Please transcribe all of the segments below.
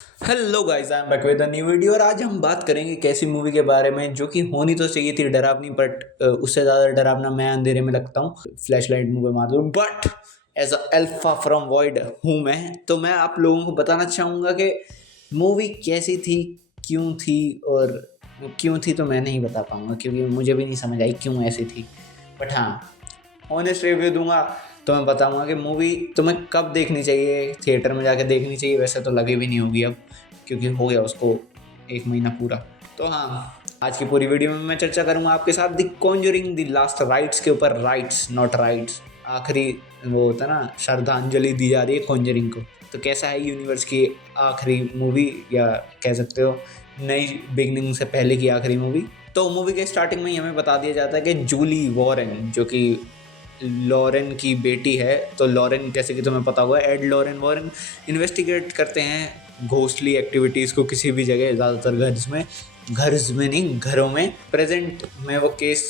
Hello guys, I am back with a new video. और आज हम बात करेंगे कैसी मूवी के बारे में जो कि होनी तो चाहिए थी डरावनी, बट उससे ज़्यादा डरावना मैं अंधेरे में लगता हूँ। फ्लैश लाइट मुँह पे मार दूँ, but as a alpha from void हूँ मैं, तो मैं आप लोगों को बताना चाहूँगा कि मूवी कैसी थी, क्यों थी, और क्यों थी तो मैं नहीं बता पाऊँगा क्योंकि मुझे भी नहीं समझ आई क्यों ऐसी थी। बट हाँ, ऑनेस्ट रिव्यू दूंगा तो मैं बताऊंगा कि मूवी तुम्हें कब देखनी चाहिए, थिएटर में जाके देखनी चाहिए। वैसे तो लगी भी नहीं होगी अब, क्योंकि हो गया उसको 1 महीना पूरा। तो हाँ, आज की पूरी वीडियो में मैं चर्चा करूंगा आपके साथ the Conjuring the last rites के ऊपर। राइट्स नॉट राइट्स, आखिरी वो होता है ना, श्रद्धांजलि दी जा रही है कॉन्जरिंग को। तो कैसा है यूनिवर्स की आखिरी मूवी, या कह सकते हो नई बिगनिंग से पहले की आखिरी मूवी। तो मूवी के स्टार्टिंग में ही हमें बता दिया जाता है कि जूली वॉरेन, जो कि लॉरेन की बेटी है, तो लॉरेन जैसे कि तुम्हें पता होगा, एड लॉरेन वॉरेन इन्वेस्टिगेट करते हैं घोस्टली एक्टिविटीज़ को किसी भी जगह, ज़्यादातर घर में नहीं, घरों में। प्रेजेंट में वो केस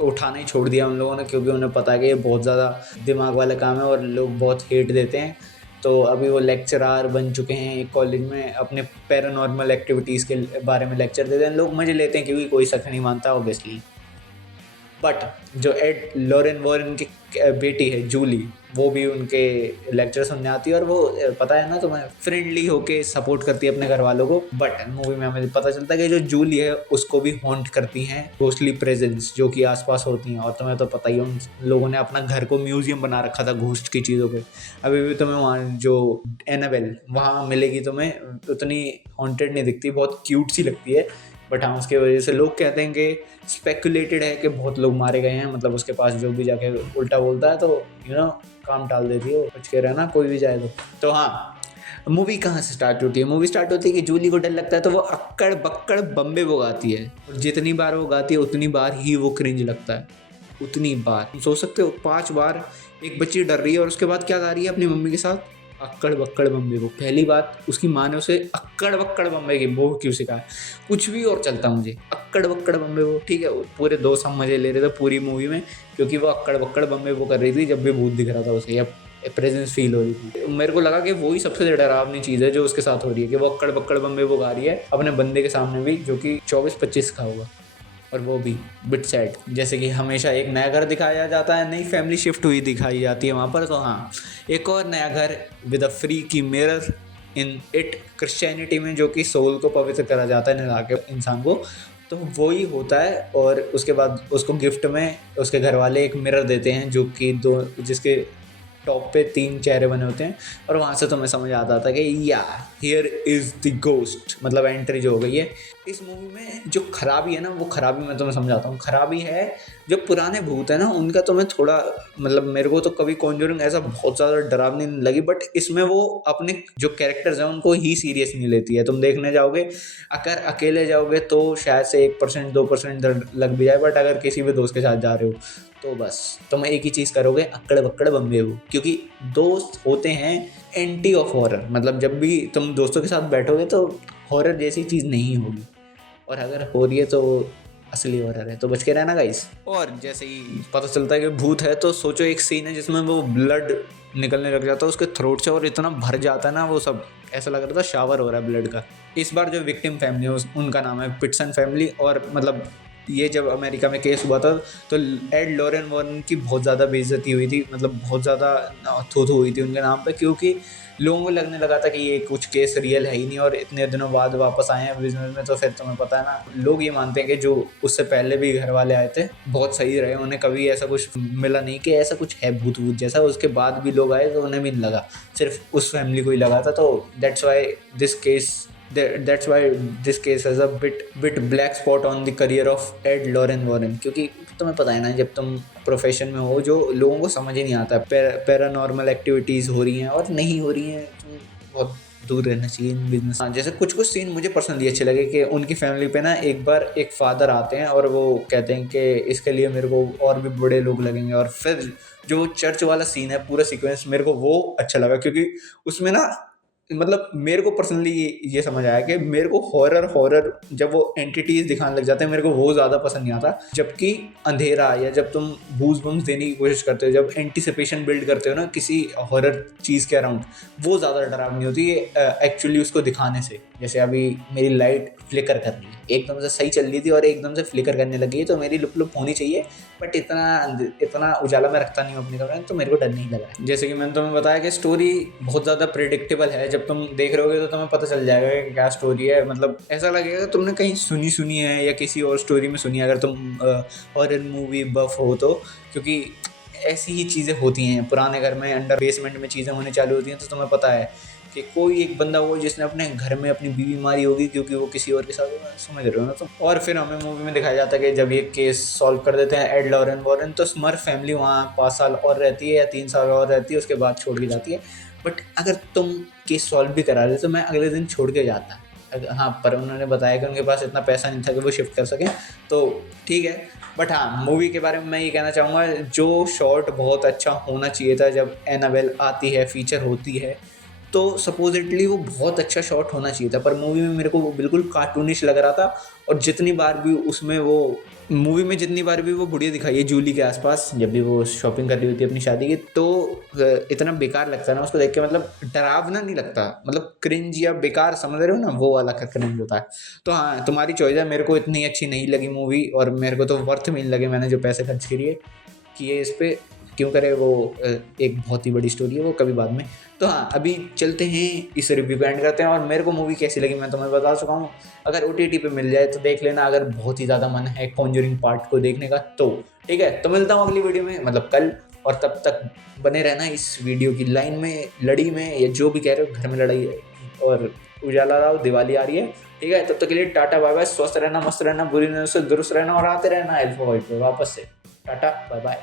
उठाना ही छोड़ दिया उन लोगों ने, क्योंकि उन्हें पता है कि ये बहुत ज़्यादा दिमाग वाला काम है और लोग बहुत हेट देते हैं। तो अभी वो लेक्चरार बन चुके हैं एक कॉलेज में, अपने पैरानॉर्मल एक्टिविटीज़ के बारे में लेक्चर देते हैं। लोग मजे लेते हैं क्योंकि कोई शक नहीं मानता ऑब्वियसली। बट जो एड लॉरेन वॉरेन की बेटी है जूली, वो भी उनके लेक्चर सुनने आती है, और वो पता है ना तुम्हें, फ्रेंडली होके सपोर्ट करती है अपने घर वालों को। बट मूवी में हमें पता चलता है कि जो जूली है उसको भी हॉन्ट करती हैं घोस्टली प्रेजेंस जो कि आसपास होती हैं। और तुम्हें तो पता ही है, उन लोगों ने अपना घर को म्यूजियम बना रखा था घोस्ट की चीज़ों पे। अभी भी तुम्हें वहाँ जो एनाबेल वहाँ मिलेगी, तुम्हें उतनी हॉन्टेड नहीं दिखती, बहुत क्यूट सी लगती है। बट हाँ, उसकी वजह से लोग कहते हैं कि स्पेकुलेटेड है कि बहुत लोग मारे गए हैं। मतलब उसके पास जो भी जाके उल्टा बोलता है तो काम टाल देती है वो, कुछ कह रहा है ना, कोई भी जाए तो हाँ, मूवी कहाँ से स्टार्ट होती है? मूवी स्टार्ट होती है कि जूली को डर लगता है तो वो अक्कड़ बक्कड़ बम्बे वो गाती है, और जितनी बार वो गाती है उतनी बार ही वो क्रिंज लगता है। उतनी बार तुम सोच सकते हो, 5 बार एक बच्ची डर रही है और उसके बाद क्या गा रही है अपनी मम्मी के साथ, अक्कड़ बक्कड़ बम्बे वो। पहली बात, उसकी माँ ने उसे अक्कड़ बक्कड़ बम्बे की वो क्यों सिखाया? कुछ भी और चलता मुझे, अक्कड़ बक्कड़ बम्बे वो ठीक है। पूरे दोस्त हम मजे ले रहे थे पूरी मूवी में, क्योंकि वो अक्कड़ बक्कड़ बम्बे वो कर रही थी जब भी भूत दिख रहा था उसे, या प्रेजेंस फील हो रही थी। मेरे को लगा कि वही सबसे डरावनी चीज़ है जो उसके साथ हो रही है, कि वो अक्कड़ बक्कड़ बम्बे वो गा रही है अपने बंदे के सामने भी, जो कि 24-25 का होगा, और वो भी बिट सैड। जैसे कि हमेशा एक नया घर दिखाया जाता है, नई फैमिली शिफ्ट हुई दिखाई जाती है वहाँ पर। तो हाँ, एक और नया घर विद अ फ्री की मिरर इन इट, क्रिश्चियनिटी में जो कि सोल को पवित्र करा जाता है निला के इंसान को, तो वो ही होता है। और उसके बाद उसको गिफ्ट में उसके घर वाले एक मिरर देते हैं, जो कि जिसके टॉप पे 3 चेहरे बने होते हैं। और वहाँ से तुम्हें समझ आता था कि या हियर इज़ द गोस्ट, मतलब एंट्री जो हो गई है। इस मूवी में जो खराबी है ना, वो खराबी मैं तुम्हें समझाता हूँ। खराबी है जो पुराने भूत है ना, उनका तुम्हें थोड़ा, मतलब मेरे को तो कभी कॉन्जरिंग ऐसा बहुत ज़्यादा डरावनी नहीं लगी, बट इसमें वो अपने जो कैरेक्टर्स हैं उनको ही सीरियस नहीं लेती है। तुम देखने जाओगे, अगर अकेले जाओगे तो शायद से 1% 2% डर लग भी जाए, बट अगर किसी भी दोस्त के साथ जा रहे हो तो बस तुम एक ही चीज़ करोगे, अक्कड़ बक्कड़ बम्बे हो। क्योंकि दोस्त होते हैं एंटी ऑफ हॉरर, मतलब जब भी तुम दोस्तों के साथ बैठोगे तो हॉरर जैसी चीज़ नहीं होगी, और अगर हो रही है तो असली हॉरर है, तो बच के रहना गाइस। और जैसे ही पता चलता है कि भूत है, तो सोचो एक सीन है जिसमें वो ब्लड निकलने लग जाता है उसके थ्रोट से, और इतना भर जाता है ना वो सब, ऐसा लग रहा था शावर हो रहा है ब्लड का। इस बार जो विक्टिम फैमिली है उनका नाम है पिटसन फैमिली। और मतलब ये जब अमेरिका में केस हुआ था तो एड लॉरेन वॉरेन की बहुत ज़्यादा बेइज्जती हुई थी, मतलब बहुत ज़्यादा थू थू हुई थी उनके नाम पे, क्योंकि लोगों को लगने लगा था कि ये कुछ केस रियल है ही नहीं, और इतने दिनों बाद वापस आए हैं बिजनेस में। तो फिर तुम्हें पता है ना, लोग ये मानते हैं कि जो उससे पहले भी घर वाले आए थे बहुत सही रहे, उन्हें कभी ऐसा कुछ मिला नहीं कि ऐसा कुछ है भूत भूत जैसा। उसके बाद भी लोग आए तो उन्हें भी नहीं लगा, सिर्फ उस फैमिली को ही लगा था। तो that's why this case has a bit black spot on the career of Ed Lorraine Warren, क्योंकि तुम्हें पता है ना, जब तुम प्रोफेशन में हो जो लोगों को समझ ही नहीं आता, पैरानॉर्मल एक्टिविटीज़ हो रही हैं और नहीं हो रही हैं, तुम बहुत दूर रहना चाहिए इन बिजनेस। हाँ, जैसे कुछ सीन मुझे पर्सनली अच्छे लगे कि उनकी फैमिली पे ना एक बार एक फादर आते हैं और वो कहते हैं कि इसके लिए मेरे को और भी बड़े लोग लगेंगे। और फिर जो चर्च वाला सीन है, पूरा सीक्वेंस मेरे को वो अच्छा लगा, क्योंकि उसमें ना मतलब मेरे को पर्सनली ये समझ आया कि मेरे को हॉरर जब वो एंटिटीज दिखाने लग जाते हैं मेरे को वो ज़्यादा पसंद नहीं आता, जबकि अंधेरा या जब तुम गूज बम्स देने की कोशिश करते हो, जब एंटिसिपेशन बिल्ड करते हो ना किसी हॉरर चीज़ के अराउंड, वो ज़्यादा डरावनी होती है एक्चुअली उसको दिखाने से। जैसे अभी मेरी लाइट फ्लिकर कर रही है, एकदम से सही चल रही थी और एकदम से फ्लिकर करने लगी है, तो मेरी लुप लुप होनी चाहिए, बट इतना उजाला मैं रखता नहीं हूँ अपनी कमरे में, तो मेरे को डर नहीं लगा। जैसे कि मैंने तुम्हें बताया कि स्टोरी बहुत ज़्यादा प्रिडिक्टेबल है, जब तुम देख रहे होगे तो तुम्हें पता चल जाएगा कि क्या स्टोरी है। मतलब ऐसा लगेगा तुमने कहीं सुनी है या किसी और स्टोरी में सुनी है, अगर तुम हॉरर मूवी बफ हो तो, क्योंकि ऐसी ही चीज़ें होती हैं पुराने घर में, अंडर बेसमेंट में चीज़ें होने चालू होती हैं, तो तुम्हें पता है कि कोई एक बंदा हो जिसने अपने घर में अपनी बीवी मारी होगी क्योंकि वो किसी और के साथ होगा, समझ रहे हो ना तुम। और फिर हमें मूवी में दिखाया जाता है कि जब ये केस सॉल्व कर देते हैं एड लॉरेन वॉरेन, तो स्मर्फ फैमिली वहाँ 5 साल और रहती है या 3 साल और रहती है, उसके बाद छोड़ के जाती है। बट अगर तुम केस सॉल्व भी करा दे तो मैं अगले दिन छोड़ के जाता। हाँ, पर उन्होंने बताया कि उनके पास इतना पैसा नहीं था कि वो शिफ्ट कर सकें, तो ठीक है। बट हाँ, मूवी के बारे में मैं ये कहना चाहूँगा, जो शॉट बहुत अच्छा होना चाहिए था जब एनाबेल आती है, फीचर होती है, तो सपोजिटली वो बहुत अच्छा शॉट होना चाहिए था, पर मूवी में मेरे को वो बिल्कुल कार्टूनिश लग रहा था। और जितनी बार भी उसमें वो मूवी में जितनी बार भी वो बुढ़िया दिखाई है जूली के आसपास, जब भी वो शॉपिंग कर रही होती है अपनी शादी की, तो इतना बेकार लगता है ना उसको देख के, मतलब डरावना नहीं लगता, मतलब क्रिंज या बेकार, समझ रहे हो ना, वो वाला क्रिंज होता है। तो हाँ, तुम्हारी चॉइस है, मेरे को इतनी अच्छी नहीं लगी मूवी, और मेरे को तो वर्थ मिल लगे मैंने जो पैसे खर्च किए इस पर, क्यों करे, वो एक बहुत ही बड़ी स्टोरी है, वो कभी बाद में। तो हाँ, अभी चलते हैं इस रिव्यू को एंड करते हैं। और मेरे को मूवी कैसी लगी मैं तुम्हें बता चुका हूँ, अगर OTT पे मिल जाए तो देख लेना, अगर बहुत ही ज़्यादा मन है कॉन्जरिंग पार्ट को देखने का तो ठीक है। तो मिलता हूँ अगली वीडियो में, मतलब कल, और तब तक बने रहना इस वीडियो की लाइन में, लड़ी में, या जो भी कह रहे हो, घर में लड़ाई है और उजाला रहा, दिवाली आ रही है, ठीक है। तब तक के लिए टाटा बाय बाय, स्वस्थ रहना, मस्त रहना, बुरी नजर से दुरुस्त रहना, और आते रहना अल्फा वाइफ पे वापस से। Tata bye bye.